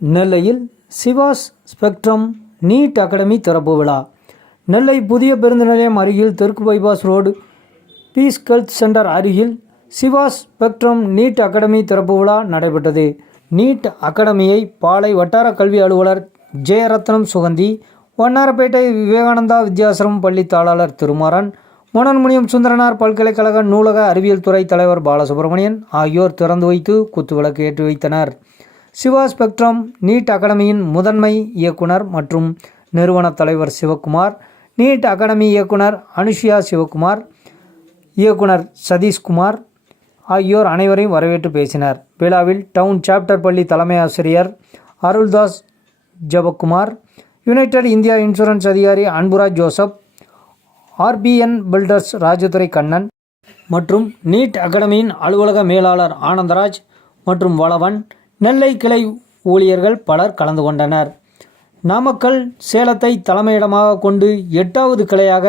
நெல்லையில் Siva's spectrum NEET academy திறப்பு விழா. நெல்லை புதிய பேருந்து நிலையம் அருகில் தெற்கு bypass road peace health centre அருகில் சிவாஸ் ஸ்பெக்ட்ரம் நீட் அகாடமி திறப்பு விழா நடைபெற்றது. நீட் அகாடமியை பாளை வட்டார கல்வி அலுவலர் ஜெயரத்னம் சுகந்தி, வண்ணாரப்பேட்டை விவேகானந்தா வித்யாசிரமம் பள்ளி தாளாளர் திருமாறன், மனோன்மணியம் சுந்தரனார் பல்கலைக்கழக நூலக அறிவியல் துறை தலைவர் பாலசுப்ரமணியன் ஆகியோர் திறந்து வைத்து குத்துவிளக்கு ஏற்றி வைத்தனர். சிவாஸ் ஸ்பெக்ட்ரம் நீட் அகாடமியின் முதன்மை இயக்குனர் மற்றும் நிறுவன தலைவர் சிவகுமார், நீட் அகாடமி இயக்குனர் அனுஷியா சிவகுமார், இயக்குனர் சதீஷ்குமார் ஆகியோர் அனைவரையும் வரவேற்று பேசினர். விழாவில் டவுன் சாப்டர் பள்ளி தலைமை ஆசிரியர் Aruldas Jabakumar, united India insurance அதிகாரி Anburaj Joseph, RBN builders Rajadurai Kannan மற்றும் நீட் அகாடமியின் அலுவலக மேலாளர் ஆனந்தராஜ் மற்றும் வளவன், நெல்லை கிளை ஊழியர்கள் பலர் கலந்து கொண்டனர். நாமக்கல், சேலத்தை தலைமையிடமாக கொண்டு 8வது கிளையாக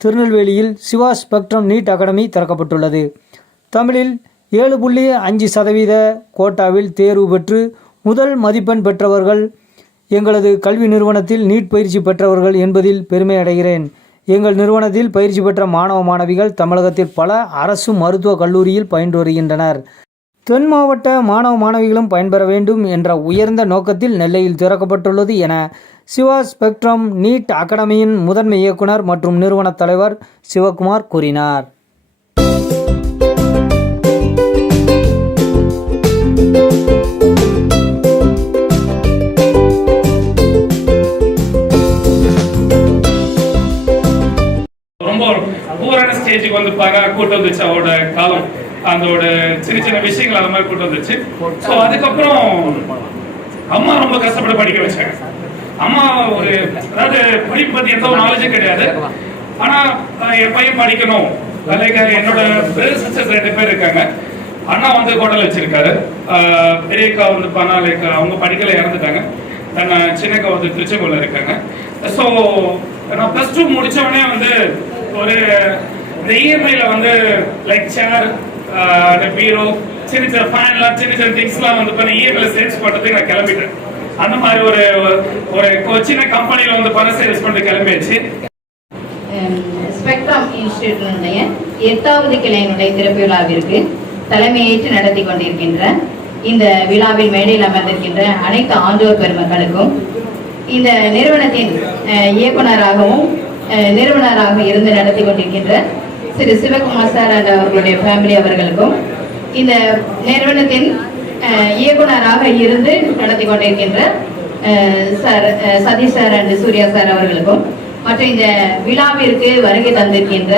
திருநெல்வேலியில் சிவாஸ் ஸ்பெக்ட்ரம் நீட் அகாடமி திறக்கப்பட்டுள்ளது. தமிழில் 7.5% கோட்டாவில் தேர்வு பெற்று முதல் மதிப்பெண் பெற்றவர்கள் எங்களது கல்வி நிறுவனத்தில் நீட் பயிற்சி பெற்றவர்கள் என்பதில் பெருமை அடைகிறேன். எங்கள் நிறுவனத்தில் பயிற்சி பெற்ற மாணவ மாணவிகள் தமிழகத்தில் பல அரசு மருத்துவக் கல்லூரியில் பயின்று வருகின்றனர். தென் மாவட்ட மாணவ மாணவிகளும் பயன்பெற வேண்டும் என்ற உயர்ந்த நோக்கத்தில் நெல்லையில் திறக்கப்பட்டுள்ளது என சிவாஸ் ஸ்பெக்ட்ரம் நீட் அகாடமியின் முதன்மை இயக்குனர் மற்றும் நிறுவன தலைவர் சிவகுமார் கூறினார். ரொம்ப பூரான ஸ்டேஜுக்கு வந்து கூட்டு வந்துச்சு அவரோட காலம், அதோட சின்ன சின்ன விஷயங்கள் அந்த மாதிரி கூட்டு வந்துச்சு. ஸோ அதுக்கப்புறம் அம்மா ரொம்ப கஷ்டப்பட்டு படிக்க வச்சாங்க. அம்மா ஒரு அதாவது படிப்பு பத்தி எந்த ஒரு நாலேஜும் கிடையாது. ஆனா என் பையன் படிக்கணும். என்னோட பிரதர் சிஸ்டர்ஸ் 2 பேர் இருக்காங்க. அண்ணா வந்து கோட்டல் வச்சிருக்காரு, பெரியக்கா வந்து அவங்க படிக்கல இறந்துட்டாங்க. சின்னக்கா வந்து திருச்செங்கோல்ல இருக்காங்க. ஸோ நான் +2 முடிச்சவனே வந்து ஒரு இந்த EMIல வந்து லைக் சேர், பீரோ, சின்ன சின்ன ஃபேன்லாம், சின்ன சின்ன திங்ஸ்லாம் வந்து EMIல சேல்ஸ் பண்றதுக்கு நான் கிளம்பிட்டேன். அந்த மாதிரி ஒரு சின்ன கம்பெனில வந்து பணம் சேல்ஸ் பண்ணிட்டு கிளம்பியாச்சு. ஸ்பெக்ட்ரம் இன்ஸ்டிடியூட்டினுடைய 8வது கிளையினுடைய திறப்பு விழாவிற்கு தலைமையேற்று நடத்தி கொண்டிருக்கின்ற இந்த விழாவில் மேடையில் அமர்ந்திருக்கின்ற அனைத்து ஆண்டோர் பெருமக்களுக்கும், இந்த நிறுவனத்தின் இயக்குநராகவும் நிறுவனராக இருந்து நடத்தி கொண்டிருக்கின்ற திரு சிவகுமார் சார் அண்ட் அவர்களுடைய ஃபேமிலி அவர்களுக்கும், இந்த நிறுவனத்தின் இயக்குநராக இருந்து நடத்தி கொண்டிருக்கின்ற sir Sathish sir and Surya sir அவர்களுக்கும், மற்றும் இந்த விழாவிற்கு வருகை தந்திருக்கின்ற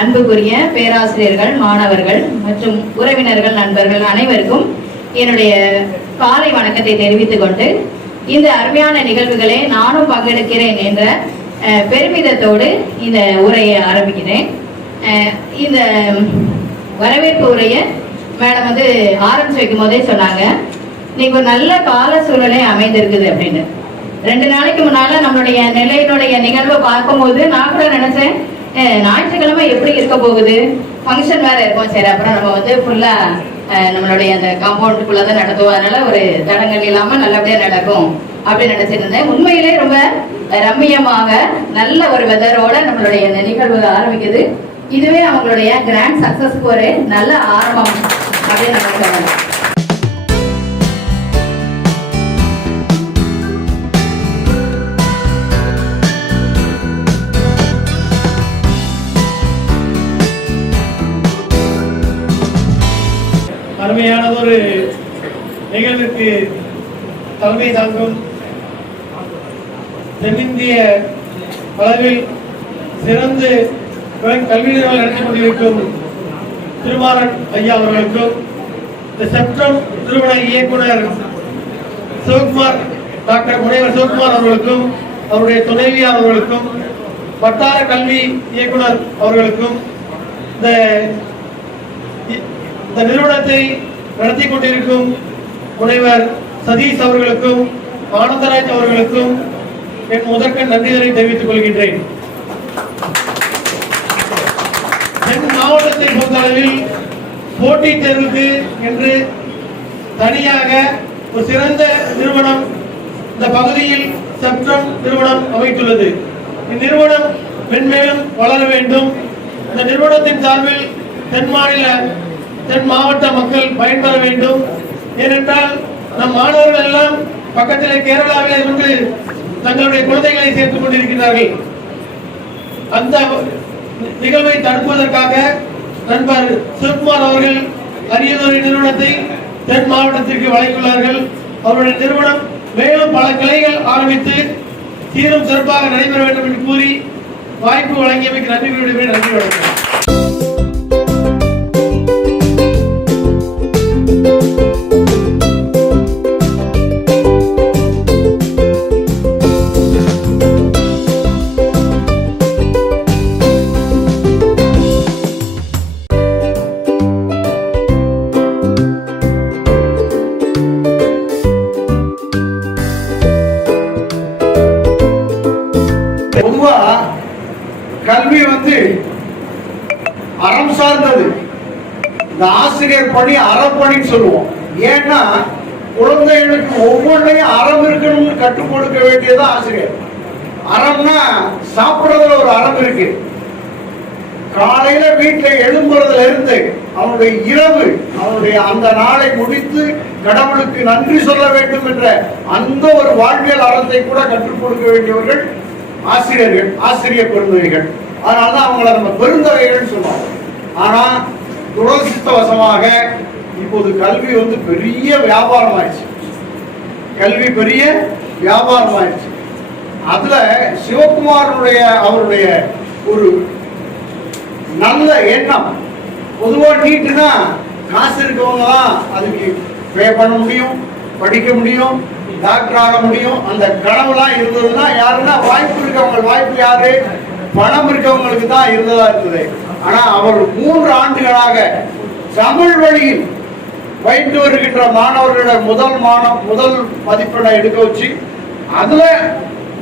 அன்புக்குரிய பேராசிரியர்கள், மாணவர்கள் மற்றும் உறவினர்கள், நண்பர்கள் அனைவருக்கும் என்னுடைய காலை வணக்கத்தை தெரிவித்துக் கொண்டு, இந்த அருமையான நிகழ்வுகளை நானும் பங்கெடுக்கிறேன் என்ற பெருமிதத்தோடு இந்த உரையை ஆரம்பிக்கிறேன். இந்த வரவேற்பு உரையை மேடம் வந்து ஆரம்பிச்சு வைக்கும் போதே சொன்னாங்க, இன்னைக்கு ஒரு நல்ல கால சூழலே அமைந்திருக்குது அப்படின்னு. 2 நாளைக்கு முன்னால நம்மளுடைய நெல்லையினுடைய நிகழ்வை பார்க்கும்போது நான் கூட நினைச்சேன், ஞாயிற்றுக்கிழமை எப்படி இருக்க போகுது, ஃபங்க்ஷன் வேற இருக்கும், சரி அப்புறம் நம்ம வந்து ஃபுல்லா நம்மளுடைய அந்த காம்பவுண்டுக்குள்ளதான் நடத்துவோம், அதனால ஒரு தடங்கள் இல்லாம நல்லபடியா நடக்கும் அப்படின்னு நினைச்சிட்டு இருந்தேன். உண்மையிலே ரொம்ப ரம்மியமாக நல்ல ஒரு வெதரோட நம்மளுடைய இந்த நிகழ்வு ஆரம்பிக்குது. இதுவே அவங்களுடைய கிராண்ட் சக்சஸ்க்கு ஒரு நல்ல ஆரம்பம் அப்படின்னு நம்ம சொல்லலாம். அருமையானதொரு நிகழ்வுக்கு தலைமை தாங்கும் தென்னிந்திய அளவில் சிறந்து கல்வி நிறுவனம் நடத்தி கொண்டிருக்கும் திருமாறன் ஐயா அவர்களுக்கும், இந்த ஸ்பெக்ட்ரம் நிறுவன இயக்குனர் சிவகுமார், டாக்டர் முனைவர் சிவகுமார் அவர்களுக்கும், அவருடைய துணைவியார் அவர்களுக்கும், வட்டார கல்வி இயக்குனர் அவர்களுக்கும், இந்த நிறுவனத்தை நடத்தி கொண்டிருக்கும் முனைவர் சதீஷ் அவர்களுக்கும், ஆனந்தராஜ் அவர்களுக்கும் என் முதற்க நன்றிகளை தெரிவித்துக் கொள்கின்றேன். என் மாவட்டத்தை பொறுத்தளவில் போட்டித் தேர்வுக்கு என்று தனியாக ஒரு சிறந்த நிறுவனம் இந்த பகுதியில் ஸ்பெக்ட்ரம் நிறுவனம் அமைத்துள்ளது. இந்நிறுவனம் மென்மேலும் வளர வேண்டும். இந்த நிறுவனத்தின் சார்பில் தென் மாவட்ட மக்கள் பயன்பெற வேண்டும். ஏனென்றால் நம் மாணவர்கள் எல்லாம் பக்கத்திலே கேரளாவில் இருந்து தங்களுடைய குழந்தைகளை சேர்த்துக் கொண்டிருக்கிறார்கள். அந்த நிகழ்வை தடுப்பதற்காக நண்பர் சிவகுமார் அவர்கள் அரியலூர் நிறுவனத்தை தென் மாவட்டத்திற்கு வழங்கியுள்ளார்கள். அவருடைய நிறுவனம் மேலும் பல கிளைகள் ஆரம்பித்து சீரும் சிறப்பாக நடைபெற வேண்டும் என்று கூறி வாய்ப்பு வழங்கியமைக்கு நன்றி கூறுகிறேன். நன்றி வணக்கம். பொதுவா கல்வி அறம் சார்ந்தது. இந்த ஆசிரியர் பணி அறப்பணின்னு சொல்லுவோம். ஏன்னா குழந்தைகளுக்கு ஒவ்வொன்றையும் அறம் இருக்கணும்னு கற்றுக் கொடுக்க வேண்டியது ஆசிரியர். அறம்னா சாப்பிடுறதுல ஒரு அறம் இருக்கு. காலையில வீட்டுல எழும்புறதுல இருந்து அவனுடைய இரவு அவனுடைய அந்த நாளை முடித்து கடவுளுக்கு நன்றி சொல்ல வேண்டும் என்ற அந்த ஒரு வாழ்வியல் அறத்தை கூட கற்றுக் கொடுக்க வேண்டியவர்கள் ஆசிரியர்கள், ஆசிரியர் பெருந்தகைகள். அதனாலதான் அவங்களை நம்ம பெருந்தகைகள் சொல்லுவோம். ஆனா துரதிர்ஷ்டவசமாக இப்போது கல்வி பெரிய வியாபாரம் ஆயிடுச்சு. கல்வி பெரிய வியாபாரம் ஆயிடுச்சு. அதுல சிவகுமாரனுடைய அவருடைய ஒரு நல்ல எண்ணம், பொதுவா நீட்டுனா காசு இருக்கவங்க தான் அதுக்கு பே பண்ண முடியும், படிக்க முடியும், டாக்டர் ஆக முடியும். அந்த கனவுலாம் இருந்ததுன்னா யாருன்னா வாய்ப்பு இருக்கவங்க, வாய்ப்பு யாரு, பணம் இருக்கவங்களுக்கு தான் இருந்ததா இருந்தது. ஆனா அவர் 3 ஆண்டுகளாக தமிழ் வழியில் பயின்று வருகின்ற மாணவர்களோட முதல் மதிப்பெண்ணை எடுக்க வச்சு அதுல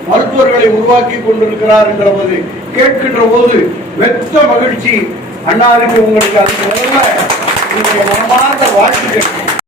மருத்துவர்களை உருவாக்கி கொண்டிருக்கிறார் என்றபோது கேட்கின்ற போது வெத்த மகிழ்ச்சி. அண்ணாருக்கு உங்களுக்கு அதுக்கு முதல்ல மனமார்ந்த வாழ்த்துக்கள்.